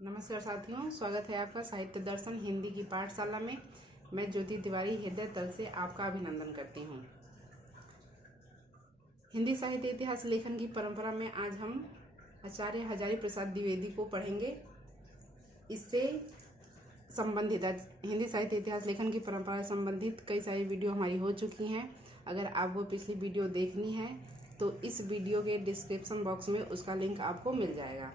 नमस्कार साथियों, स्वागत है आपका साहित्य दर्शन हिंदी की पाठशाला में। मैं ज्योति तिवारी हृदय तल से आपका अभिनंदन करती हूँ। हिंदी साहित्य इतिहास लेखन की परंपरा में आज हम आचार्य हजारी प्रसाद द्विवेदी को पढ़ेंगे। इससे संबंधित हिंदी साहित्य इतिहास लेखन की परंपरा से संबंधित कई सारी वीडियो हमारी हो चुकी हैं। अगर आपको पिछली वीडियो देखनी है तो इस वीडियो के डिस्क्रिप्शन बॉक्स में उसका लिंक आपको मिल जाएगा।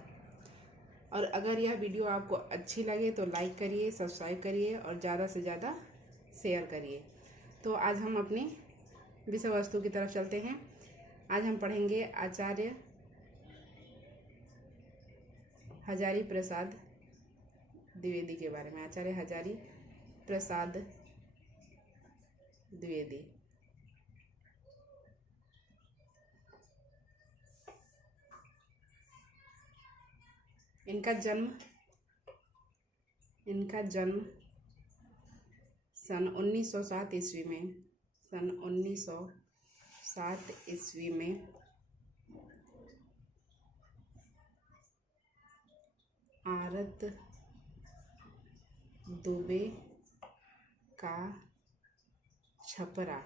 और अगर यह वीडियो आपको अच्छी लगे तो लाइक करिए, सब्सक्राइब करिए और ज़्यादा से ज़्यादा शेयर करिए। तो आज हम अपनी विषय वस्तु की तरफ चलते हैं। आज हम पढ़ेंगे आचार्य हजारी प्रसाद द्विवेदी के बारे में। आचार्य हजारी प्रसाद द्विवेदी इनका जन्म सन 1907 ईस्वी में आरत दुबे का छपरा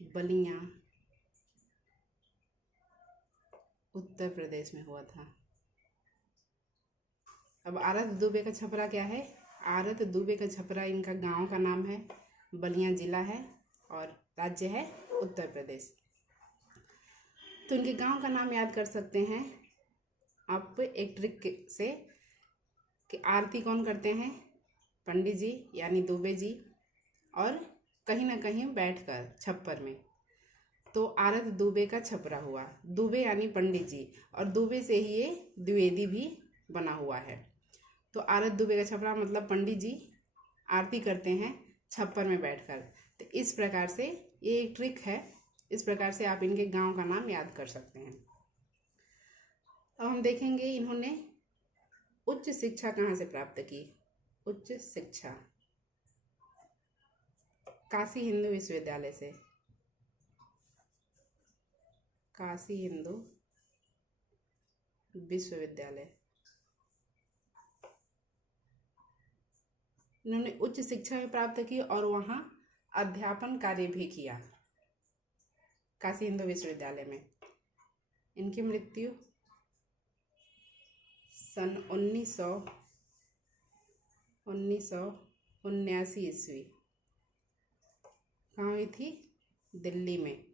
बलिया उत्तर प्रदेश में हुआ था। अब आरत दुबे का छपरा क्या है? आरत दुबे का छपरा इनका गांव का नाम है, बलिया जिला है और राज्य है उत्तर प्रदेश। तो इनके गांव का नाम याद कर सकते हैं आप एक ट्रिक से कि आरती कौन करते हैं? पंडित जी यानी दुबे जी, और कहीं ना कहीं बैठकर छप्पर में। तो आरत दुबे का छपरा हुआ। दुबे यानी पंडित जी और दुबे से ही ये द्विवेदी भी बना हुआ है। तो आरत दुबे का छपरा मतलब पंडित जी आरती करते हैं छप्पर में बैठकर। तो इस प्रकार से ये एक ट्रिक है। इस प्रकार से आप इनके गांव का नाम याद कर सकते हैं। अब हम देखेंगे इन्होंने उच्च शिक्षा कहाँ से प्राप्त की। उच्च शिक्षा काशी हिंदू विश्वविद्यालय से। काशी हिंदू विश्वविद्यालय। इन्होंने उच्च शिक्षा भी प्राप्त की और वहाँ अध्यापन कार्य भी किया काशी हिंदू विश्वविद्यालय में। इनकी मृत्यु सन 1979 ईस्वी कहाँ हुई थी? दिल्ली में।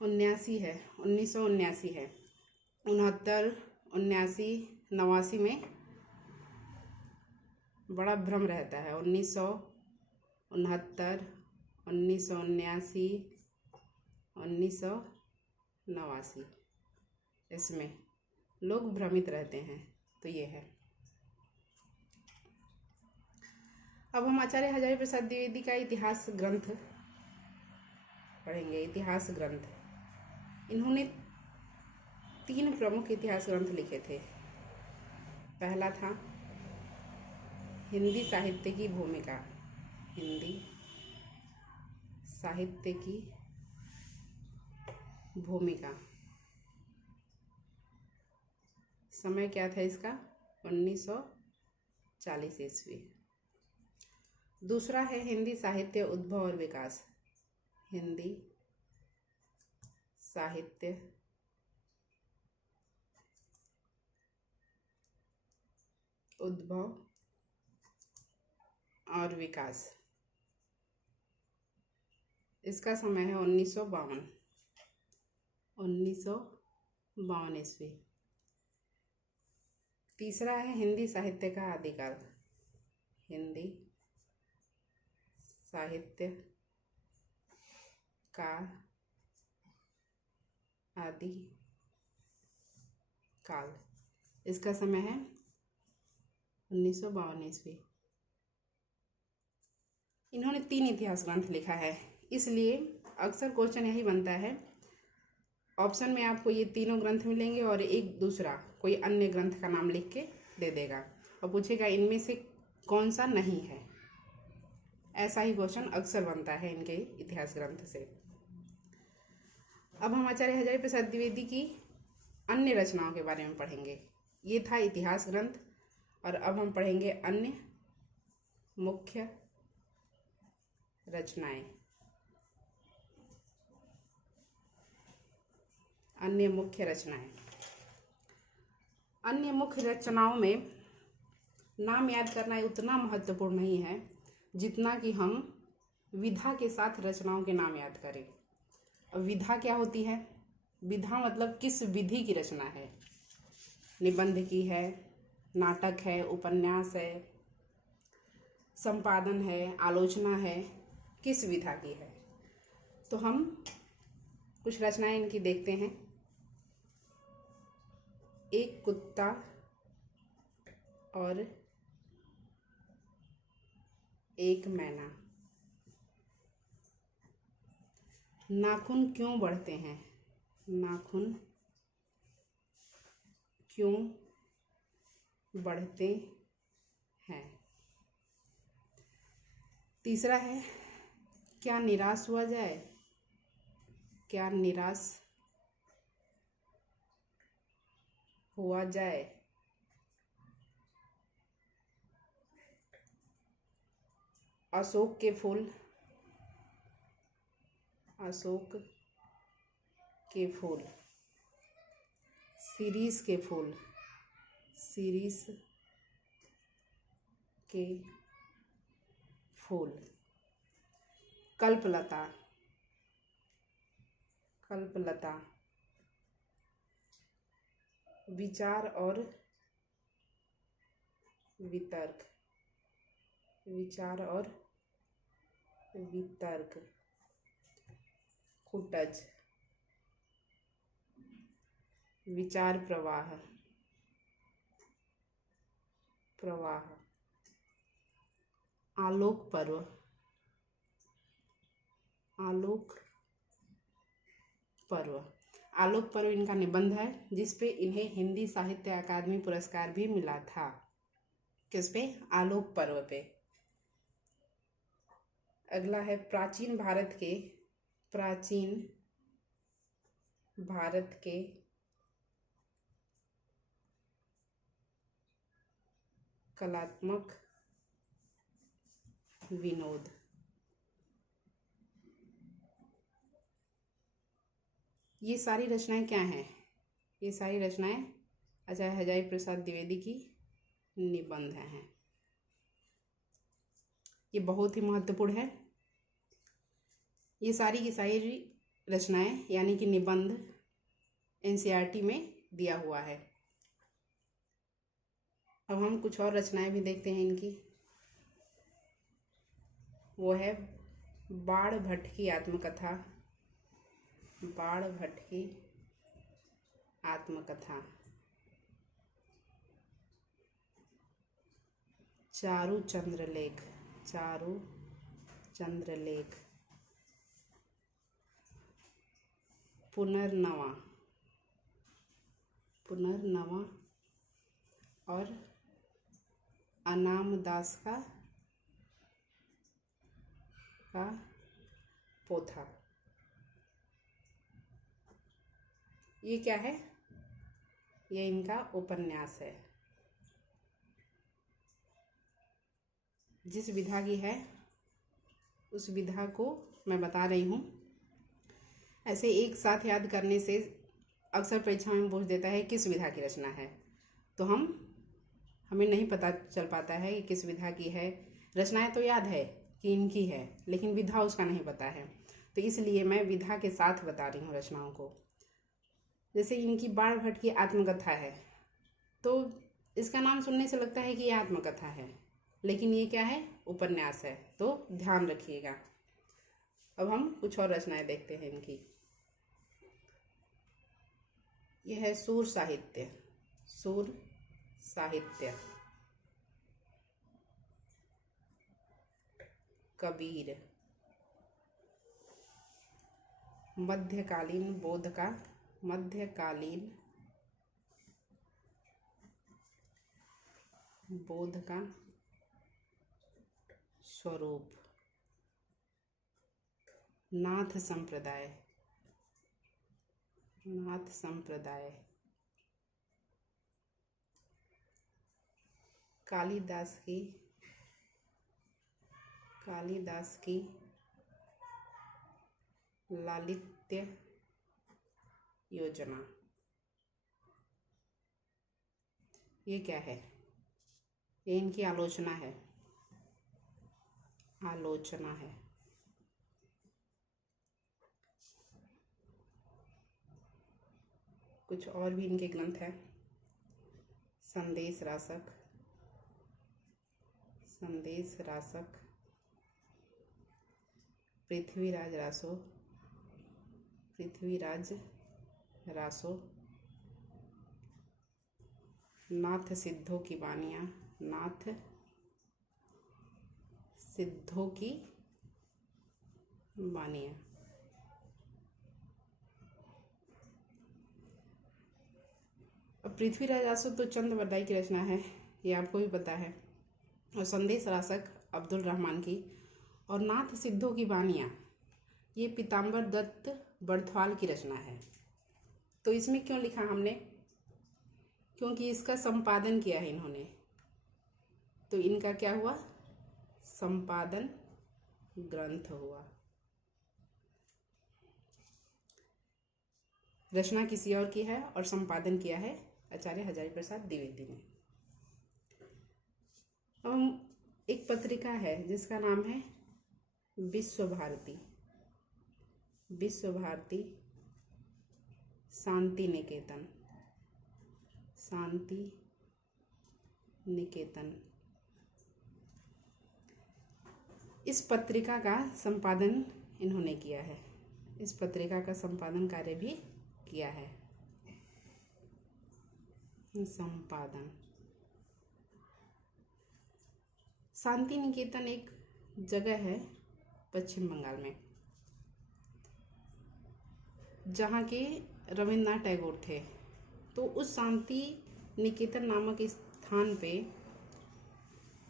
1979 है। 69, 79, 89 में बड़ा भ्रम रहता है। 1969, 1979, 1989 इसमें लोग भ्रमित रहते हैं। तो ये है। अब हम आचार्य हजारी प्रसाद द्विवेदी का इतिहास ग्रंथ पढ़ेंगे। इतिहास ग्रंथ इन्होंने 3 प्रमुख इतिहास ग्रंथ लिखे थे। पहला था हिंदी साहित्य की भूमिका। हिंदी साहित्य की भूमिका। समय क्या था इसका? 1940 ईस्वी। दूसरा है हिंदी साहित्य उद्भव और विकास। हिंदी साहित्य उद्भव और विकास। इसका समय है 1952 ईस्वी। तीसरा है हिंदी साहित्य का आदिकाल। हिंदी साहित्य का आदिकाल। इसका समय है 1952 ईस्वी। इन्होंने 3 इतिहास ग्रंथ लिखा है, इसलिए अक्सर क्वेश्चन यही बनता है। ऑप्शन में आपको ये तीनों ग्रंथ मिलेंगे और एक दूसरा कोई अन्य ग्रंथ का नाम लिख के दे देगा और पूछेगा इनमें से कौन सा नहीं है। ऐसा ही क्वेश्चन अक्सर बनता है इनके इतिहास ग्रंथ से। अब हम आचार्य हजारी प्रसाद द्विवेदी की अन्य रचनाओं के बारे में पढ़ेंगे। ये था इतिहास ग्रंथ, और अब हम पढ़ेंगे अन्य मुख्य रचनाएं। अन्य मुख्य रचनाएं। अन्य मुख्य रचनाओं में नाम याद करना उतना महत्वपूर्ण नहीं है जितना कि हम विधा के साथ रचनाओं के नाम याद करें। अब विधा क्या होती है? विधा मतलब किस विधि की रचना है। निबंध की है, नाटक है, उपन्यास है, संपादन है, आलोचना है, किस विधा की है। तो हम कुछ रचनाएं इनकी देखते हैं। एक कुत्ता और एक मैना। नाखून क्यों बढ़ते हैं? नाखून क्यों बढ़ते हैं। तीसरा है, क्या निराश हुआ जाए? क्या निराश हुआ जाए। अशोक के फूल, अशोक के फूल। शिरीष के फूल, शिरीष के फूल। कल्पलता, कल्पलता। विचार और वितर्क, विचार और वितर्क। कुटज, विचार प्रवाह, प्रवाह। आलोक पर्व, आलोक पर्व। आलोक पर्व इनका निबंध है जिसपे इन्हें हिंदी साहित्य अकादमी पुरस्कार भी मिला था। किस पे? आलोक पर्व पे। अगला है प्राचीन भारत के, प्राचीन भारत के कलात्मक विनोद। ये सारी रचनाएं क्या हैं? ये सारी रचनाएं आचार्य हजारी प्रसाद द्विवेदी की निबंध हैं। ये बहुत ही महत्वपूर्ण है। ये सारी की सारी रचनाएं यानी कि निबंध एनसीईआरटी में दिया हुआ है। अब हम कुछ और रचनाएं भी देखते हैं इनकी। वो है बाण भट्ट की आत्मकथा, बाण भट्ट की आत्मकथा। चारु चंद्रलेख, चारु चंद्रलेख। पुनर्नवा, पुनर्नवा। और अनाम दास का पोथा। ये क्या है? ये इनका उपन्यास है। जिस विधा की है उस विधा को मैं बता रही हूँ। ऐसे एक साथ याद करने से अक्सर परीक्षा में पूछ देता है किस विधा की रचना है, तो हमें नहीं पता चल पाता है कि किस विधा की है। रचनाएं तो याद है कि इनकी है, लेकिन विधा उसका नहीं पता है, तो इसलिए मैं विधा के साथ बता रही हूँ रचनाओं को। जैसे इनकी बाण भट्ट की आत्मकथा है, तो इसका नाम सुनने से लगता है कि ये आत्मकथा है, लेकिन ये क्या है? उपन्यास है, तो ध्यान रखिएगा। अब हम कुछ और रचनाएं देखते हैं इनकी। यह है सूर साहित्य, सूर साहित्य। कबीर। मध्यकालीन बोध का, मध्यकालीन बोध का स्वरूप। नाथ संप्रदाय, नाथ संप्रदाय। कालिदास की लालित्य योजना। ये क्या है? ये इनकी आलोचना है। कुछ और भी इनके ग्रंथ हैं। संदेश रासक, पृथ्वीराज रासो, नाथ सिद्धों की बानियाँ। अब पृथ्वीराज रासो तो चंद बरदाई की रचना है, ये आपको भी पता है। और संदेश रासक अब्दुल रहमान की, और नाथ सिद्धों की बानियाँ ये पीताम्बर दत्त बड़थवाल की रचना है। तो इसमें क्यों लिखा हमने? क्योंकि इसका संपादन किया है इन्होंने, तो इनका क्या हुआ? संपादन ग्रंथ हुआ। रचना किसी और की है और संपादन किया है आचार्य हजारी प्रसाद द्विवेदी ने। अब हम एक पत्रिका है जिसका नाम है विश्व भारती शांति निकेतन। इस पत्रिका का संपादन इन्होंने किया है। इस पत्रिका का संपादन कार्य भी किया है। संपादन। शांति निकेतन एक जगह है पश्चिम बंगाल में, जहाँ के रविन्द्रनाथ टैगोर थे। तो उस शांति निकेतन नामक स्थान पे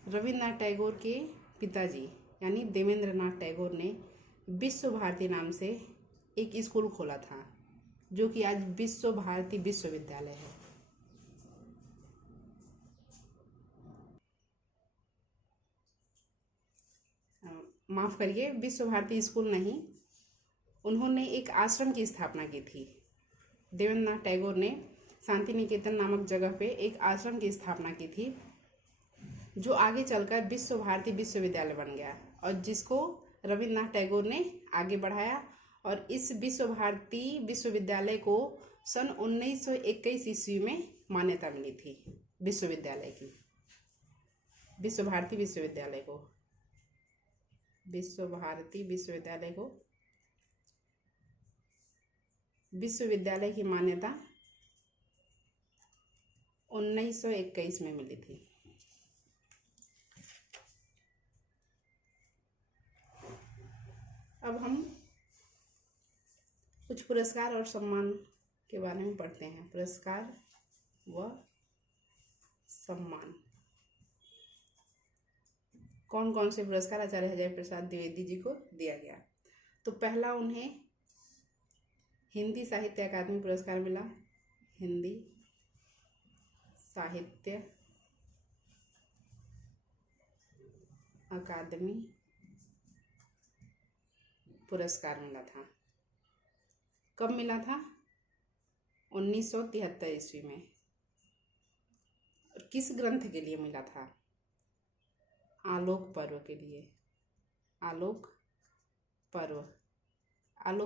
रविन्द्रनाथ टैगोर के पिताजी यानी देवेंद्रनाथ टैगोर ने विश्व भारती नाम से एक स्कूल खोला था, जो कि आज विश्व भारती विश्वविद्यालय है। माफ करिए, विश्व भारती स्कूल नहीं, उन्होंने एक आश्रम की स्थापना की थी। देवेंद्रनाथ टैगोर ने शांति निकेतन नामक जगह पे एक आश्रम की स्थापना की थी, जो आगे चलकर विश्व भारती विश्वविद्यालय बन गया, और जिसको रविन्द्रनाथ टैगोर ने आगे बढ़ाया। और इस विश्व भारती विश्वविद्यालय को सन 1921 ईस्वी में मान्यता मिली थी। विश्वविद्यालय की, विश्व भारती विश्वविद्यालय को विश्वविद्यालय की मान्यता 1921 में मिली थी। अब हम कुछ पुरस्कार और सम्मान के बारे में पढ़ते हैं। पुरस्कार व सम्मान। कौन कौन से पुरस्कार आचार्य हजारी प्रसाद द्विवेदी जी को दिया गया? तो पहला उन्हें हिंदी साहित्य अकादमी पुरस्कार मिला। हिंदी साहित्य अकादमी पुरस्कार मिला था। कब मिला था? 1973 ईस्वी में। और किस ग्रंथ के लिए मिला था? आलोक पर्व के लिए। आलोक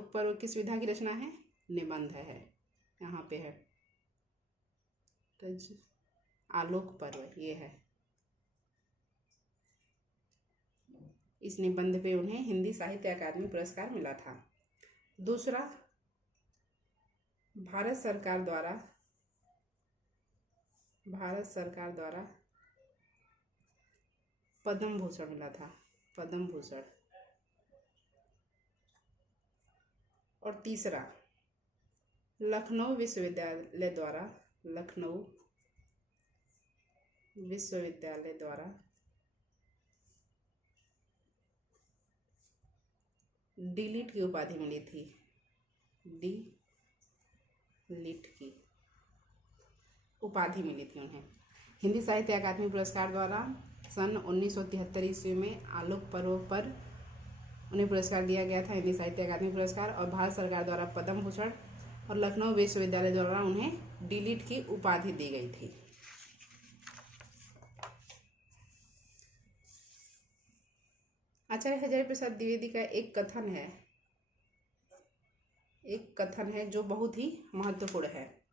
पर्व किस विधा की रचना है? निबंध है, यहाँ पे है। आलोक पर्व ये है। इस निबंध पे उन्हें हिंदी साहित्य अकादमी पुरस्कार मिला था। दूसरा, भारत सरकार द्वारा पद्म भूषण मिला था। पद्म भूषण। और तीसरा, लखनऊ विश्वविद्यालय द्वारा डी.लिट की उपाधि मिली थी। डी.लिट की उपाधि मिली थी उन्हें। हिंदी साहित्य अकादमी पुरस्कार द्वारा सन 1973 ईस्वी में आलोक पर्व पर उन्हें पुरस्कार दिया गया था, हिंदी साहित्य अकादमी पुरस्कार। और भारत सरकार द्वारा पद्म भूषण और लखनऊ विश्वविद्यालय द्वारा उन्हें डीलिट की उपाधि दी गई थी। आचार्य हजारी प्रसाद द्विवेदी का एक कथन है जो बहुत ही महत्वपूर्ण है।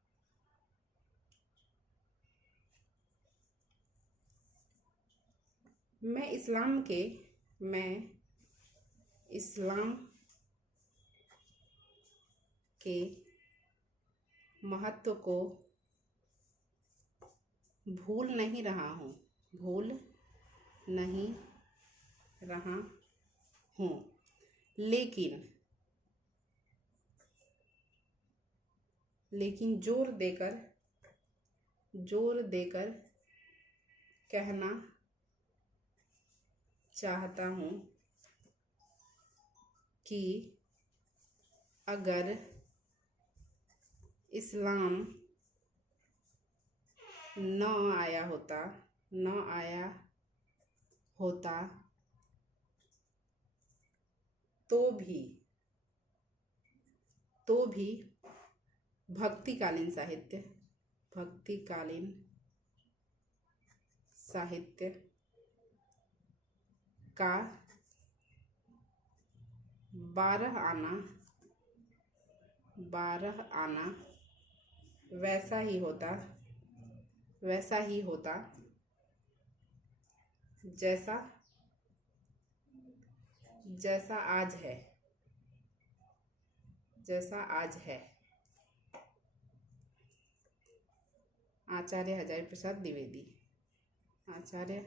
मैं इस्लाम के महत्व को भूल नहीं रहा हूँ, लेकिन जोर देकर कहना चाहता हूँ कि अगर इस्लाम न आया होता तो भी भक्तिकालीन साहित्य का 12 आना वैसा ही होता जैसा आज है। आचार्य हजारी प्रसाद द्विवेदी। आचार्य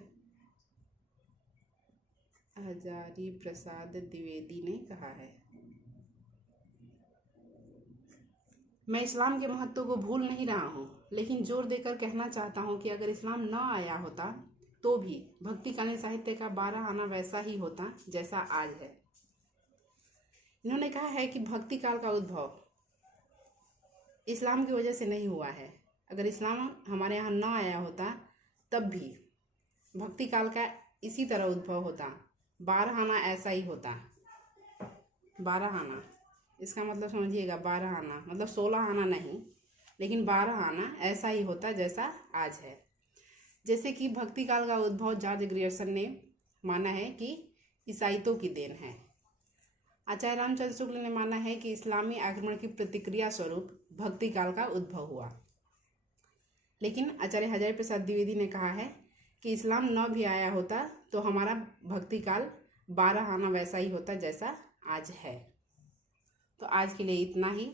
हजारी प्रसाद द्विवेदी ने कहा है, मैं इस्लाम के महत्व को भूल नहीं रहा हूँ, लेकिन जोर देकर कहना चाहता हूँ कि अगर इस्लाम न आया होता तो भी भक्तिकालीन साहित्य का 12 आना वैसा ही होता जैसा आज है। इन्होंने कहा है कि भक्ति काल का उद्भव इस्लाम की वजह से नहीं हुआ है। अगर इस्लाम हमारे यहाँ न आया होता तब भी भक्ति काल का इसी तरह उद्भव होता, 12 आना ऐसा ही होता। 12 आना इसका मतलब समझिएगा, 12 आना मतलब 16 आना नहीं, लेकिन 12 आना ऐसा ही होता जैसा आज है। जैसे कि भक्ति काल का उद्भव जॉर्ज ग्रियर्सन ने माना है कि ईसाइयों की देन है। आचार्य रामचंद्र शुक्ल ने माना है कि इस्लामी आक्रमण की प्रतिक्रिया स्वरूप भक्ति काल का उद्भव हुआ। लेकिन आचार्य हजारी प्रसाद द्विवेदी ने कहा है कि इस्लाम न भी आया होता तो हमारा भक्ति काल 12 आना वैसा ही होता जैसा आज है। तो आज के लिए इतना ही।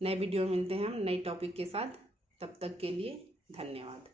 नए वीडियो में मिलते हैं हम नए टॉपिक के साथ। तब तक के लिए धन्यवाद।